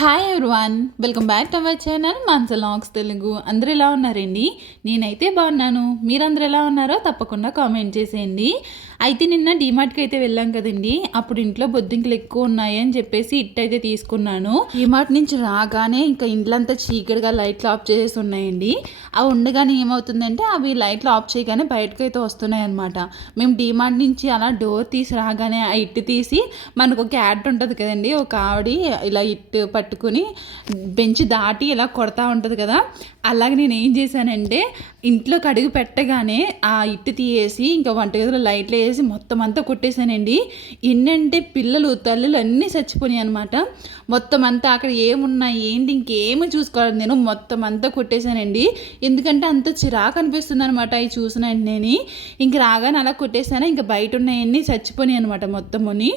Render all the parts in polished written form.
Hi everyone, welcome back to our channel Mansa logs Telugu. అందరూ ఎలా ఉన్నారండి? నేనైతే బాగున్నాను. మీరందరూ ఎలా ఉన్నారో తప్పకుండా కామెంట్ చేసేయండి. అయితే నిన్న డీమార్ట్కి అయితే వెళ్ళాం కదండి. అప్పుడు ఇంట్లో బొద్దింకలు ఎక్కువ ఉన్నాయి అని చెప్పేసి ఇట్టయితే తీసుకున్నాను. డీమార్ట్ నుంచి రాగానే ఇంకా ఇంట్లంతా చీకటిగా లైట్లు ఆఫ్ చేసేసి ఉన్నాయండి. అవి ఉండగానే ఏమవుతుందంటే అవి లైట్లు ఆఫ్ చేయగానే బయటకు అయితే వస్తున్నాయి అనమాట. మేము డీమార్ట్ నుంచి అలా డోర్ తీసి రాగానే ఆ ఇట్టు తీసి మనకు ఒక యాడ్ ఉంటుంది కదండి, ఒక ఆవిడ ఇలా ఇట్టు పట్టుకుని బెంచ్ దాటి ఇలా కొడతా ఉంటుంది కదా. అలాగే నేను ఏం చేశానంటే ఇంట్లోకి అడుగు పెట్టగానే ఆ ఇట్టు తీసేసి ఇంకా వంటగదిలో లైట్లు వేసి మొత్తం అంతా కొట్టేశానండి. ఎన్నంటే పిల్లలు తల్లులు అన్నీ చచ్చిపోయాయి అనమాట. మొత్తం అంతా అక్కడ ఏమున్నాయి ఏంటి ఇంకేమీ చూసుకోవాలి, నేను మొత్తం అంతా కొట్టేశానండి. ఎందుకంటే అంత చిరాకు అనిపిస్తుంది అనమాట అవి చూసిన వెంటనే. ఇంక రాగానే అలా కొట్టేశాను. ఇంకా బయట ఉన్నాయన్నీ చచ్చిపోయాయి అనమాట మొత్తముని.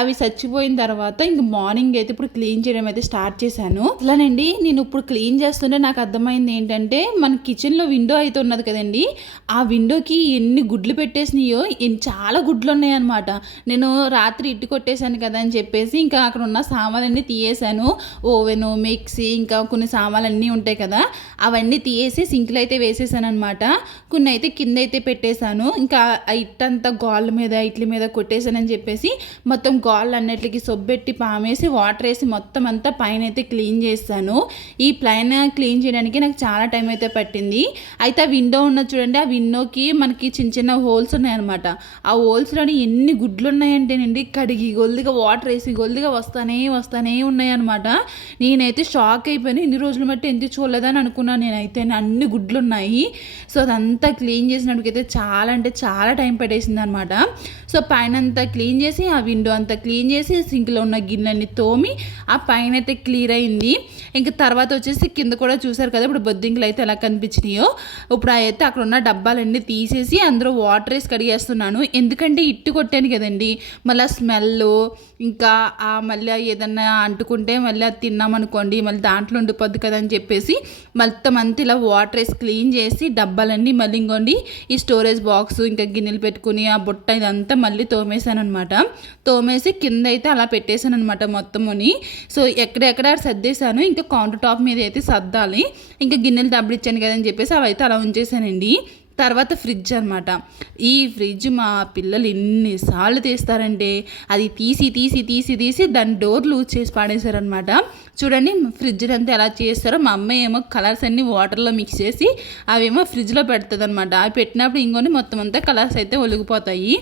అవి చచ్చిపోయిన తర్వాత ఇంక మార్నింగ్ అయితే ఇప్పుడు క్లీన్ చేయడం అయితే స్టార్ట్ చేశాను. అలానండి నేను ఇప్పుడు క్లీన్ చేస్తుంటే నాకు అర్థమైంది ఏంటంటే మన కిచెన్లో విండో అయితే ఉన్నది కదండి, ఆ విండోకి ఎన్ని గుడ్లు పెట్టేసినాయో, చాలా గుడ్లు ఉన్నాయన్నమాట. నేను రాత్రి ఇట్టు కొట్టేశాను కదా అని చెప్పేసి ఇంకా అక్కడ ఉన్న సామాన్లన్నీ తీయేసాను. ఓవెను, మిక్సీ, ఇంకా కొన్ని సామాన్లు ఉంటాయి కదా అవన్నీ తీయేసి సింక్లో అయితే వేసేసాను అనమాట. కొన్ని అయితే కింద అయితే పెట్టేశాను. ఇంకా ఇట్టంతా గోళ్ళ మీద ఇట్ల మీద కొట్టేశానని చెప్పేసి మొత్తం గోళ్ళు అన్నిటికి సొబ్బెట్టి పామేసి వాటర్ వేసి మొత్తం అంతా పైన అయితే క్లీన్ చేస్తాను. ఈ ప్లైన్ క్లీన్ చేయడానికి నాకు చాలా టైం అయితే పట్టింది. అయితే ఆ విండో ఉన్నది చూడండి, ఆ విండోకి మనకి చిన్న చిన్న హోల్స్ ఉన్నాయన్నమాట. ఆ హోల్స్లోని ఎన్ని గుడ్లు ఉన్నాయంటేనండి కడిగి గొల్దిగా వాటర్ వేసి గొల్దిగా వస్తానే ఉన్నాయన్నమాట. నేనైతే షాక్ అయిపోయాను. ఇన్ని రోజులు బట్టి ఎందుకు చూడలేదని అనుకున్నాను నేనైతే. అన్ని గుడ్లు ఉన్నాయి. సో అదంతా క్లీన్ చేసినప్పటికైతే చాలా అంటే చాలా టైం పట్టేసింది అనమాట. సో పైన అంతా క్లీన్ చేసి ఆ విండో అంతా క్లీన్ చేసి సింక్లో ఉన్న గిన్నెలన్నీ తోమి ఆ పైన అయితే క్లియర్ అయింది. ఇంకా తర్వాత వచ్చేసి కింద కూడా చూసారు కదా ఇప్పుడు బొద్దింకలు అయితే ఎలా కనిపించినాయో. ఇప్పుడు అయితే అక్కడ ఉన్న డబ్బాలన్నీ తీసేసి అందులో వాటర్ వేసి కడిగేస్తున్నాను. ఎందుకంటే ఇట్టు కొట్టాను కదండి, మళ్ళీ స్మెల్ ఇంకా మళ్ళీ ఏదన్నా అంటుకుంటే మళ్ళీ అది తిన్నామనుకోండి మళ్ళీ దాంట్లో ఉండిపోద్ది కదా అని చెప్పేసి మొత్తం అంతా ఇలా వాటర్ వేసి క్లీన్ చేసి డబ్బాలన్నీ మళ్ళీ ఇంకోండి ఈ స్టోరేజ్ బాక్స్ ఇంకా గిన్నెలు పెట్టుకుని ఆ బుట్ట ఇదంతా మళ్ళీ తోమేశాను అనమాట. తోమేసి కింద అయితే అలా పెట్టేశాను అనమాట మొత్తముని. సో ఎక్కడెక్కడ సర్దేశాను. ఇంకా కౌంటర్ టాప్ మీద అయితే సర్దాలి. ఇంకా గిన్నెలు దబ్బడిచ్చాను కదా అని చెప్పేసి అవి అయితే అలా ఉంచేసానండి. తర్వాత ఫ్రిడ్జ్ అనమాట. ఈ ఫ్రిడ్జ్ మా పిల్లలు ఎన్నిసార్లు తీస్తారంటే అది తీసి దాని డోర్ లూజ్ చేసి పాడేశారనమాట. చూడండి ఫ్రిడ్జ్ అంతా ఎలా చేస్తారో. మా అమ్మాయి ఏమో కలర్స్ అన్నీ వాటర్లో మిక్స్ చేసి అవేమో ఫ్రిడ్జ్లో పెడుతుంది అనమాట. అవి పెట్టినప్పుడు ఇంకొని మొత్తం అంతా కలర్స్ అయితే ఒలిగిపోతాయి.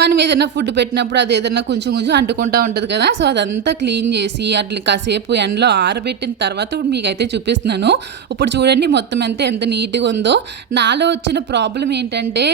మనం ఏదైనా ఫుడ్ పెట్టినప్పుడు అది ఏదైనా కొంచెం అంటుకుంటూ ఉంటుంది కదా. సో అదంతా క్లీన్ చేసి అట్లా కాసేపు ఎండలో ఆరబెట్టిన తర్వాత ఇప్పుడు మీకైతే చూపిస్తున్నాను. ఇప్పుడు చూడండి మొత్తం అంతా ఎంత నీట్గా ఉందో. నాలో వచ్చిన ప్రాబ్లం ఏంటంటే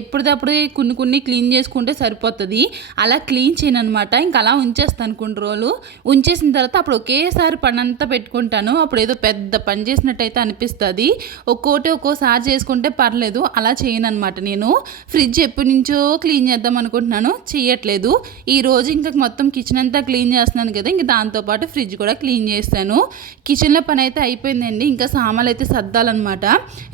ఎప్పటిదప్పుడు కొన్ని క్లీన్ చేసుకుంటే సరిపోతుంది. అలా క్లీన్ చేయను అనమాట. ఇంకా అలా ఉంచేస్తాను కొన్ని రోజులు. ఉంచేసిన తర్వాత అప్పుడు ఒకేసారి పని అంతా పెట్టుకుంటాను. అప్పుడు ఏదో పెద్ద పని చేసినట్టయితే అనిపిస్తుంది. ఒక్కోసారి చేసుకుంటే పర్లేదు, అలా చేయను అనమాట. నేను ఫ్రిడ్జ్ ఎప్పటి నుంచో క్లీన్ చేద్దాం అనుకుంటున్నాను, చేయట్లేదు. ఈ రోజు ఇంకా మొత్తం కిచెన్ అంతా క్లీన్ చేస్తున్నాను కదా, ఇంకా దాంతోపాటు ఫ్రిడ్జ్ కూడా క్లీన్ చేస్తాను. కిచెన్లో పని అయితే అయిపోయిందండి. ఇంకా సామాన్లు అయితే సర్దాలన్నమాట.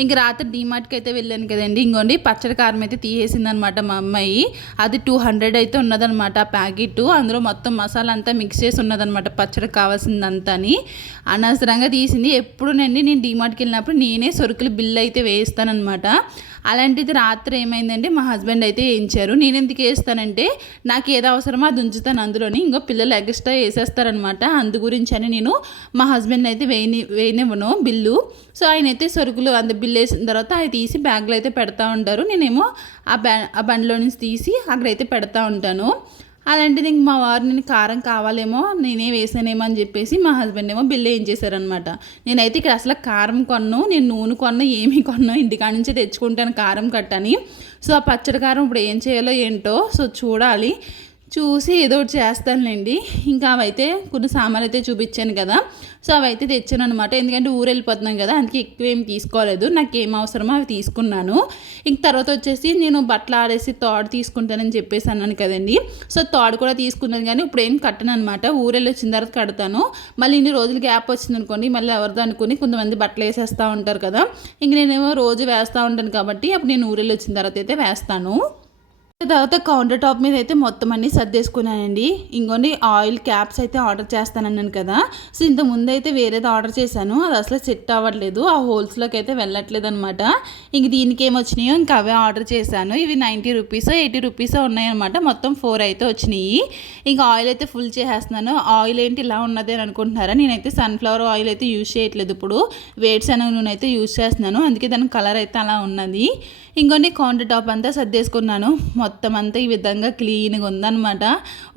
ఇంకా రాత్రి డీమార్ట్కి అయితే వెళ్ళాను కదండి. ఇంకోండి పచ్చడి కారం అయితే తీసేసింది అనమాట మా అమ్మాయి. అది 200 అయితే ఉన్నదనమాట ప్యాకెట్. అందులో మొత్తం మసాలా అంతా మిక్స్ చేసి ఉన్నదనమాట పచ్చడి కావాల్సిందంతా అని. అనవసరంగా తీసింది. ఎప్పుడు నేను డీమార్ట్కి వెళ్ళినప్పుడు నేనే సరుకులు బిల్లు అయితే వేస్తానమాట. అలాంటిది రాత్రి ఏమైందంటే మా హస్బెండ్ అయితే వేయించారు. నేను ఎందుకు వేస్తానంటే నాకు ఏదో అవసరమో అది ఉంచుతాను అందులోని. ఇంకో పిల్లలు ఎక్స్ట్రా వేసేస్తారనమాట. అందు గురించి అని నేను మా హస్బెండ్ అయితే వేయనివ్వను బిల్లు. సో ఆయన అయితే సరుకులు అంత బిల్లు వేసిన తర్వాత అవి తీసి బ్యాగ్లో అయితే పెడతా ఉంటారు. నేనేమో ఆ బండిలో నుంచి తీసి అక్కడైతే పెడతా ఉంటాను. అలాంటిది ఇంక మా వారు నేను కారం కావాలేమో నేనే వేసానేమో అని చెప్పేసి మా హస్బెండ్ ఏమో బిల్లు ఏం చేశారనమాట. నేనైతే ఇక్కడ అసలు కారం కొన్ను, నేను నూనె కొన్ను, ఏమి కొన్ను, ఇంటికాడ నుంచే తెచ్చుకుంటాను కారం కట్టని. సో ఆ పచ్చడి కారం ఇప్పుడు ఏం చేయాలో ఏంటో సో చూడాలి. చూసి ఏదో ఒకటి చేస్తానులేండి. ఇంకా అవైతే కొన్ని సామాన్లు అయితే చూపించాను కదా, సో అవైతే తెచ్చాను అనమాట. ఎందుకంటే ఊరు వెళ్ళిపోతున్నాం కదా, అందుకే ఎక్కువ ఏం తీసుకోలేదు. నాకు ఏం అవసరమో అవి తీసుకున్నాను. ఇంక తర్వాత వచ్చేసి నేను బట్టలు ఆడేసి తోడు తీసుకుంటానని చెప్పేసి అన్నాను కదండి. సో తోడు కూడా తీసుకున్నాను కానీ ఇప్పుడు ఏం కట్టను అనమాట. ఊరు వెళ్ళి వచ్చిన తర్వాత కడతాను. మళ్ళీ ఇన్ని రోజులు గ్యాప్ వచ్చింది అనుకోండి, మళ్ళీ ఎవరిదో అనుకుని కొంతమంది బట్టలు వేసేస్తూ ఉంటారు కదా. ఇంక నేనేమో రోజు వేస్తూ ఉంటాను కాబట్టి అప్పుడు నేను ఊరు వెళ్ళి వచ్చిన తర్వాత అయితే వేస్తాను. తర్వాత కౌంటర్ టాప్ మీద అయితే మొత్తం అన్నీ సర్దేసుకున్నానండి. ఇంకోండి ఆయిల్ క్యాప్స్ అయితే ఆర్డర్ చేస్తానన్నాను కదా. సో ఇంతకుముందు అయితే వేరేది ఆర్డర్ చేశాను, అది అసలు సెట్ అవ్వట్లేదు, ఆ హోల్స్లోకి అయితే వెళ్ళట్లేదు అనమాట. ఇంక దీనికి ఏమొచ్చినాయో ఇంకా అవే ఆర్డర్ చేశాను. ఇవి 90 రూపీస్ 80 రూపీస్ ఉన్నాయన్నమాట. మొత్తం 4 అయితే వచ్చినాయి. ఇంకా ఆయిల్ అయితే ఫుల్ చేసేస్తున్నాను. ఆయిల్ ఏంటి ఇలా ఉన్నది అని అనుకుంటున్నారా, నేనైతే సన్ఫ్లవర్ ఆయిల్ అయితే యూజ్ చేయట్లేదు, ఇప్పుడు వేరుశనగ నూనె అయితే యూజ్ చేస్తున్నాను, అందుకే దాని కలర్ అయితే అలా ఉన్నది. ఇంకొన్ని కౌంటర్ టాప్ అంతా సర్దేసుకున్నాను. మొత్తం అంతా ఈ విధంగా క్లీన్గా ఉందన్నమాట.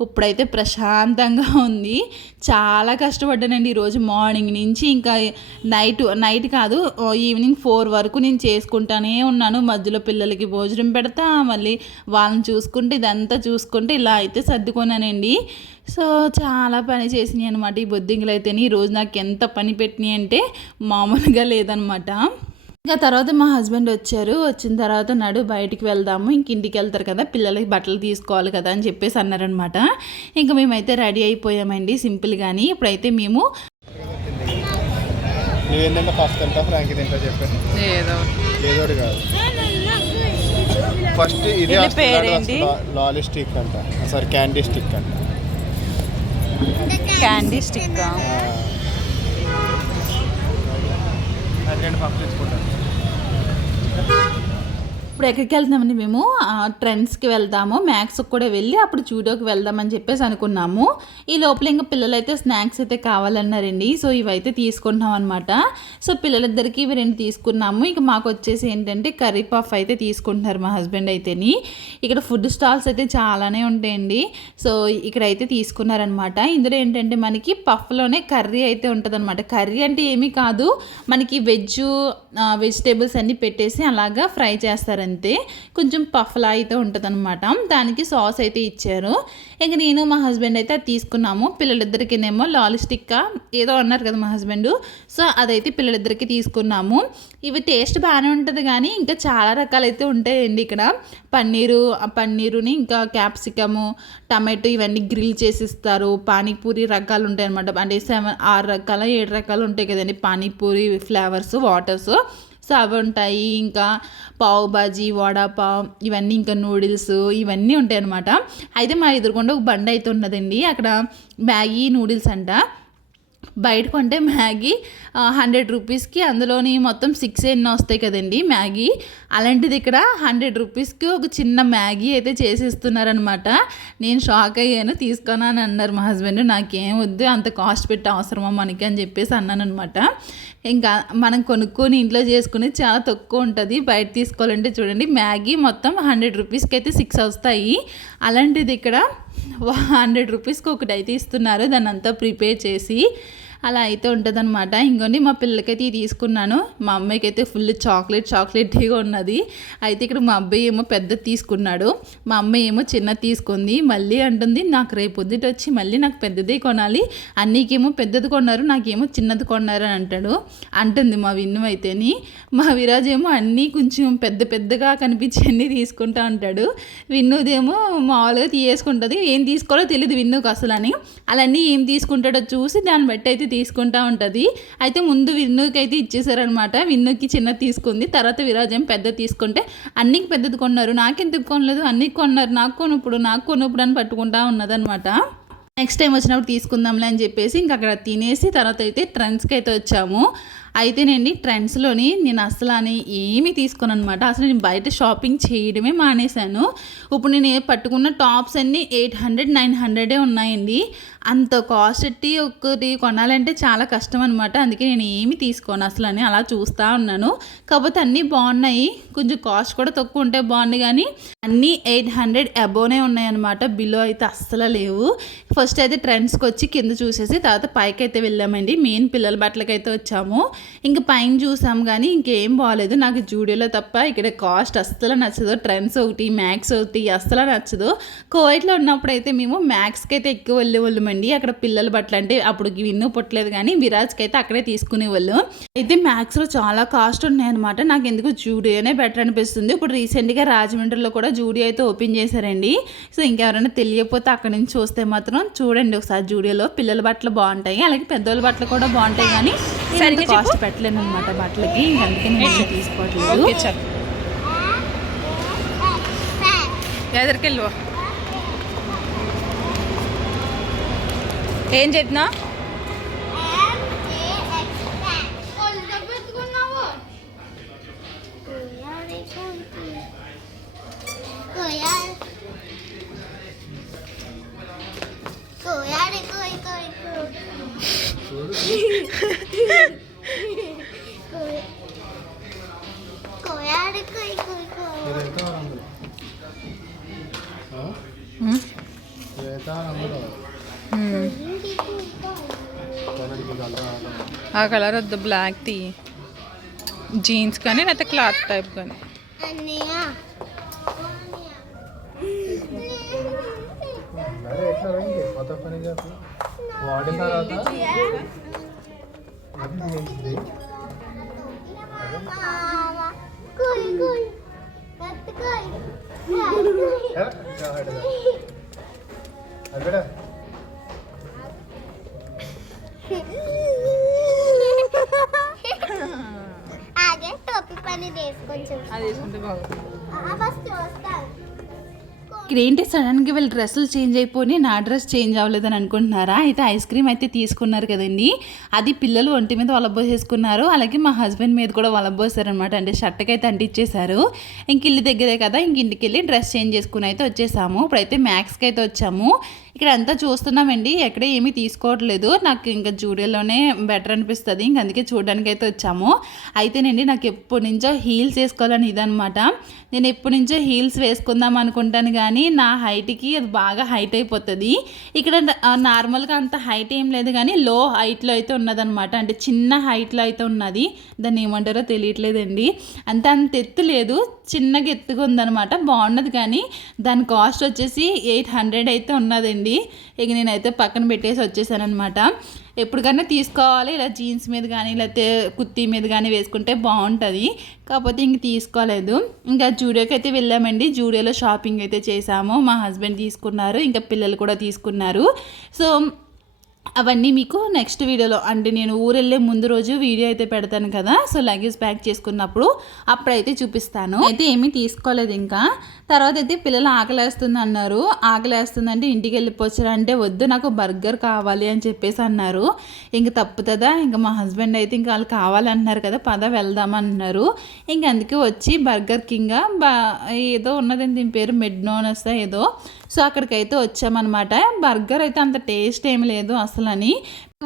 ఇప్పుడైతే ప్రశాంతంగా ఉంది. చాలా కష్టపడ్డానండి ఈరోజు మార్నింగ్ నుంచి, ఇంకా నైట్ కాదు ఈవినింగ్ 4 వరకు నేను చేసుకుంటానే ఉన్నాను. మధ్యలో పిల్లలకి భోజనం పెడతా, మళ్ళీ వాళ్ళని చూసుకుంటే ఇదంతా చూసుకుంటే ఇలా అయితే సర్దుకున్నానండి. సో చాలా పని చేసినాయి అనమాట ఈ బొద్దింకలు అయితే. ఈరోజు నాకు ఎంత పని పెట్టినాయి అంటే మామూలుగా లేదనమాట. ఇంకా తర్వాత మా హస్బెండ్ వచ్చారు. వచ్చిన తర్వాత నడు బయటికి వెళ్దాము, ఇంక ఇంటికి వెళ్తారు కదా, పిల్లలకి బట్టలు తీసుకోవాలి కదా అని చెప్పేసి అన్నారనమాట. ఇంకా మేమైతే రెడీ అయిపోయామండి సింపుల్గాని. ఇప్పుడైతే మేము ఫస్ట్ ఇది లాలీ స్టిక్ అంట, సారీ క్యాండీ స్టిక్ అంట. క్యాండీ స్టిక్ ఇప్పుడు ఎక్కడికి వెళ్తున్నామండి మేము, ట్రెండ్స్కి వెళ్దాము, మ్యాక్స్కి కూడా వెళ్ళి అప్పుడు జూడియోకి వెళ్దామని చెప్పేసి అనుకున్నాము. ఈ లోపల ఇంకా పిల్లలు అయితే స్నాక్స్ అయితే కావాలన్నారండి. సో ఇవైతే తీసుకుంటున్నాం అనమాట. సో పిల్లలిద్దరికి ఇవి 2 తీసుకున్నాము. ఇక మాకు వచ్చేసి ఏంటంటే కర్రీ పఫ్ అయితే తీసుకుంటున్నారు మా హస్బెండ్ అయితేని. ఇక్కడ ఫుడ్ స్టాల్స్ అయితే చాలానే ఉంటాయండి. సో ఇక్కడైతే తీసుకున్నారనమాట. ఇందులో ఏంటంటే మనకి పఫ్లోనే కర్రీ అయితే ఉంటుంది అనమాట. కర్రీ అంటే ఏమీ కాదు, మనకి వెజిటేబుల్స్ అన్నీ పెట్టేసి అలాగా ఫ్రై చేస్తారండి, అంతే. కొంచెం పఫ్లా అయితే ఉంటుంది అనమాట. దానికి సాస్ అయితే ఇచ్చారు. ఇంక నేను మా హస్బెండ్ అయితే అది తీసుకున్నాము. పిల్లలిద్దరికినేమో లాలిస్టిక్ ఏదో అన్నారు కదా మా హస్బెండ్, సో అదైతే పిల్లలిద్దరికి తీసుకున్నాము. ఇవి టేస్ట్ బాగానే ఉంటుంది కానీ ఇంకా చాలా రకాలైతే ఉంటాయండి ఇక్కడ. పన్నీరుని ఇంకా క్యాప్సికము, టమాటో ఇవన్నీ గ్రిల్ చేసి ఇస్తారు. పానీపూరి రకాలు ఉంటాయి అనమాట. అంటే 6 రకాల 7 రకాలు ఉంటాయి కదండి పానీపూరి ఫ్లేవర్స్, వాటర్స్. సో అవి ఉంటాయి. ఇంకా పావ్ బాజీ, వడాపావ్, ఇవన్నీ ఇంకా నూడిల్స్ ఇవన్నీ ఉంటాయి అనమాట. అయితే మా ఎదురుగుండా ఒక బండి అయితే ఉన్నదండి. అక్కడ మ్యాగీ నూడిల్స్ అంట. బయట కొంటే మ్యాగీ 100 రూపీస్కి అందులోని మొత్తం 6 ఎన్నో వస్తాయి కదండి మ్యాగీ. అలాంటిది ఇక్కడ 100 రూపీస్కి ఒక చిన్న మ్యాగీ అయితే చేసి ఇస్తున్నారనమాట. నేను షాక్ అయ్యాను. తీసుకున్నాను అన్నారు మా హస్బెండ్. నాకేం వద్దు, అంత కాస్ట్ పెట్టి అవసరమా మనకి అని చెప్పేసి అన్నాను అనమాట. ఇంకా మనం కొనుక్కొని ఇంట్లో చేసుకుని చాలా తక్కువ ఉంటుంది. బయట తీసుకోవాలంటే చూడండి మ్యాగీ మొత్తం 100 రూపీస్కి అయితే 6 వస్తాయి. అలాంటిది ఇక్కడ 100 రూపీస్కి ఒకటి అయితే ఇస్తున్నారు, దాన్ని అంతా ప్రిపేర్ చేసి. అలా అయితే ఉంటుందన్నమాట. ఇంకోండి మా పిల్లలకైతే తీసుకున్నాను. మా అమ్మాయికి అయితే ఫుల్ చాక్లెట్గా ఉన్నది. అయితే ఇక్కడ మా అబ్బాయి ఏమో పెద్దది తీసుకున్నాడు, మా అమ్మాయి ఏమో చిన్నది తీసుకుంది. మళ్ళీ అంటుంది నాకు రేపు పొద్దుట వచ్చి మళ్ళీ నాకు పెద్దదే కొనాలి, అన్నీకేమో పెద్దది కొన్నారు నాకేమో చిన్నది కొన్నారు అని అంటుంది మా విన్ను అయితేని. మా విరాజ్ ఏమో అన్నీ కొంచెం పెద్దగా కనిపించి అన్నీ తీసుకుంటా ఉంటాడు. విన్నుదేమో మామూలుగా తీసుకుంటుంది, ఏం తీసుకోవాలో తెలియదు విన్నుకు అసలు అని. అలాన్నీ ఏం తీసుకుంటాడో చూసి దాన్ని బట్టి అయితే తీసుకుంటా ఉంటుంది. అయితే ముందు విన్నుకి అయితే ఇచ్చేసారనమాట. విన్నుకి చిన్నది తీసుకుంది, తర్వాత విరాజం పెద్ద తీసుకుంటే అన్నికి పెద్దది కొన్నారు, నాకెందుకు కొనలేదు, అన్నికి కొన్నారు, నాకు కొనుప్పుడు అని పట్టుకుంటా ఉన్నదనమాట. నెక్స్ట్ టైం వచ్చినప్పుడు తీసుకుందాంలే అని చెప్పేసి ఇంకా అక్కడ తినేసి తర్వాత అయితే ట్రెండ్స్కి అయితే వచ్చాము. అయితేనండి ట్రెండ్స్లోని నేను అసలు అని ఏమీ తీసుకోను అనమాట. అసలు నేను బయట షాపింగ్ చేయడమే మానేశాను. ఇప్పుడు నేను పట్టుకున్న టాప్స్ అన్నీ 800-900 ఉన్నాయండి. అంత కాస్ట్ పెట్టి ఒకటి కొనాలంటే చాలా కష్టం అనమాట. అందుకే నేను ఏమి తీసుకోను అసలు అని అలా చూస్తూ ఉన్నాను. కాకపోతే అన్నీ బాగున్నాయి, కొంచెం కాస్ట్ కూడా తక్కువ ఉంటే బాగుంది, కానీ అన్నీ 800 అబోనే ఉన్నాయన్నమాట. బిలో అయితే అస్సలు లేవు. ఫస్ట్ అయితే ట్రెండ్స్కి వచ్చి కింద చూసేసి తర్వాత పైకి అయితే వెళ్ళామండి. మెయిన్ పిల్లల బట్టలకైతే వచ్చాము. ఇంకా పైన చూసాం కానీ ఇంకేం బాగాలేదు. నాకు జూడియోలో తప్ప ఇక్కడ కాస్ట్ అస్సలు నచ్చదు. ట్రెండ్స్ ఒకటి, మ్యాక్స్ ఒకటి అస్సలు నచ్చదు. కోవైట్లో ఉన్నప్పుడు అయితే మేము మ్యాక్స్కి అయితే ఎక్కువ వెళ్ళేవాళ్ళమండి. అక్కడ పిల్లల బట్టలు అంటే అప్పుడు విన్ను పుట్టలేదు కానీ విరాజ్కి అయితే అక్కడే తీసుకునేవాళ్ళు. అయితే మ్యాక్స్లో చాలా కాస్ట్ ఉన్నాయన్నమాట. నాకు ఎందుకు జూడియోనే బెటర్ అనిపిస్తుంది. ఇప్పుడు రీసెంట్గా రాజమండ్రిలో కూడా జూడియో అయితే ఓపెన్ చేశారండి. సో ఇంకెవరైనా తెలియకపోతే అక్కడ నుంచి చూస్తే మాత్రం చూడండి ఒకసారి. జూడియోలో పిల్లల బట్టలు బాగుంటాయి, అలాగే పెద్దోళ్ళ బట్టలు కూడా బాగుంటాయి, కానీ కాస్ట్ పెట్టలేను అనమాట బట్టలకి. అందుకే నేను తీసుకోవట్లేదు. ఎదరికెళ్ళు ఏం చెప్పినా ఆ కలర్ వద్దు బ్లాక్ తీ జీన్స్ కానీ లేకపోతే క్లాత్ టైప్ కానీ వాడిన తర్వాత అక్కడ ఆగే టోపీ పని కొంచెం అది వేసుకుంటే బాగుంది ఫస్ట్ వస్తాను. ఇక్కడ ఏంటి సడన్గా వీళ్ళు డ్రెస్సులు చేంజ్ అయిపోయి నా డ్రెస్ చేంజ్ అవ్వలేదని అనుకుంటున్నారా? అయితే ఐస్ క్రీమ్ అయితే తీసుకున్నారు కదండి, అది పిల్లలు ఒంటి మీద వలబోసేసుకున్నారు, అలాగే మా హస్బెండ్ మీద కూడా వలబోసారనమాట. అంటే షర్ట్కి అయితే అంటిచ్చేసారు. ఇంక ఇల్లు దగ్గరే కదా, ఇంక ఇంటికి వెళ్ళి డ్రెస్ చేంజ్ చేసుకుని అయితే వచ్చేసాము. ఇప్పుడైతే మ్యాక్స్కి అయితే వచ్చాము. ఇక్కడ అంతా చూస్తున్నామండి, ఎక్కడ ఏమీ తీసుకోవట్లేదు. నాకు ఇంకా జూడియోలోనే బెటర్ అనిపిస్తుంది, ఇంక అందుకే చూడడానికి అయితే వచ్చాము. అయితేనండి నాకు ఎప్పటి నుంచో హీల్స్ వేసుకోవాలని ఇదనమాట. నేను ఎప్పటి నుంచో హీల్స్ వేసుకుందాం అనుకుంటాను, కానీ నా హైట్కి అది బాగా హైట్ అయిపోతుంది. ఇక్కడ నార్మల్గా అంత హైట్ ఏం లేదు, కానీ లో హైట్లో అయితే ఉన్నదనమాట. అంటే చిన్న హైట్లో అయితే ఉన్నది, దాన్ని ఏమంటారో తెలియట్లేదండి. అంత ఎత్తు లేదు, చిన్నగా ఎత్తుగా ఉందనమాట. బాగున్నది, కానీ దాని కాస్ట్ వచ్చేసి 800 అయితే ఉన్నదండి. ఇక నేనైతే పక్కన పెట్టేసి వచ్చేసాను అనమాట. ఎప్పటికైనా తీసుకోవాలి, ఇలా జీన్స్ మీద కానీ లేకపోతే కుర్తీ మీద కానీ వేసుకుంటే బాగుంటుంది. కాకపోతే ఇంక తీసుకోలేదు. ఇంకా జూడియోకి అయితే వెళ్ళామండి. జూడియోలో షాపింగ్ అయితే చేసాము. మా హస్బెండ్ తీసుకున్నారు, ఇంకా పిల్లలు కూడా తీసుకున్నారు. సో అవన్నీ మీకు నెక్స్ట్ వీడియోలో, అంటే నేను ఊరు వెళ్ళే ముందు రోజు వీడియో అయితే పెడతాను కదా, సో లగేజ్ ప్యాక్ చేసుకున్నప్పుడు అప్పుడైతే చూపిస్తాను. అయితే ఏమీ తీసుకోలేదు. ఇంకా తర్వాత అయితే పిల్లలు ఆకలేస్తుంది అన్నారు. ఆకలేస్తుందంటే ఇంటికి వెళ్ళిపోవచ్చారు అంటే వద్దు, నాకు బర్గర్ కావాలి అని చెప్పేసి అన్నారు. ఇంక తప్పుతుందా, ఇంకా మా హస్బెండ్ అయితే ఇంకా వాళ్ళు కావాలన్నారు కదా, పద వెళ్దామన్నారు. ఇంక అందుకే వచ్చి బర్గర్ కింగ్ ఏదో ఉన్నదండి, దీని పేరు మెక్డొనాల్డ్స్ ఏదో. సో అక్కడికైతే వచ్చామన్నమాట. బర్గర్ అయితే అంత టేస్ట్ ఏమి లేదు అసలని,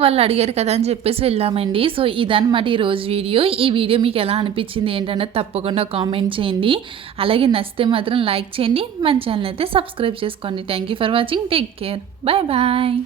వాళ్ళు అడిగారు కదా అని చెప్పేసి వెళ్ళామండి. సో ఇదన్నమాట ఈరోజు వీడియో. ఈ వీడియో మీకు ఎలా అనిపించింది ఏంటనేది తప్పకుండా కామెంట్ చేయండి. అలాగే నచ్చితే మాత్రం లైక్ చేయండి, మన ఛానల్ అయితే సబ్స్క్రైబ్ చేసుకోండి. Thank you for watching. Take care, bye bye.